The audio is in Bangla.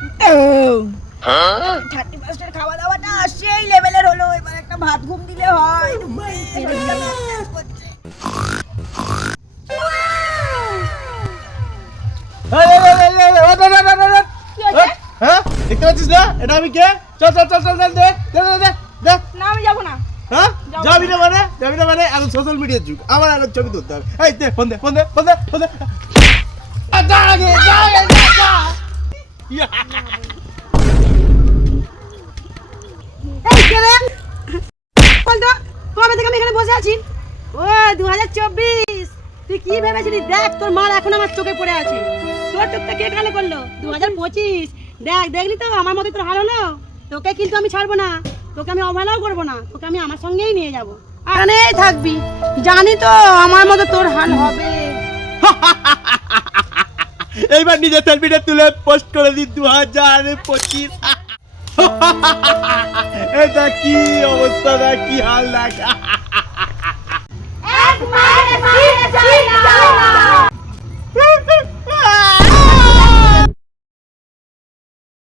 31st খাওয়া দাওয়াটা সেই লেভেলের হলো, এবার একটা ভাত ঘুম দিলে হয়। হ্যাঁ দেখতে পাচ্ছিস না এটা আমি কে? চল চল চল চল দে দে দে দে। না আমি যাবো না। হ্যাঁ যাবি না মানে এখন সোশ্যাল মিডিয়ার যুগ, আমার আগে ছবি তুলতে হবে। এই দে ফোন দে ফোন দে ফোন দে ফোন দে। যা আগে যা যা। এই কে রে? বল তো কবে থেকে আমি এখানে বসে আছি? ও 2024, তুই কি ভেবেছিলি? দেখ তোর মাল এখন আমার চোখে পড়ে আছে। তোর চোখটা কে কালো করলো? 2025, দেখ দেখলি তো আমার মতো তোর হাল হলো। তোকে কিন্তু আমি ছাড়বো না, তোকে আমি অবহেলাও করবো না, তোকে আমি আমার সঙ্গেই নিয়ে যাবো। এখানেই থাকবি, জানি তো আমার মতো তোর হাল হবে। এইবার নিজের সেলফিটা তুলে পোস্ট করে দিন 2025। এটা কি অবস্থা, কি হাল দেখা।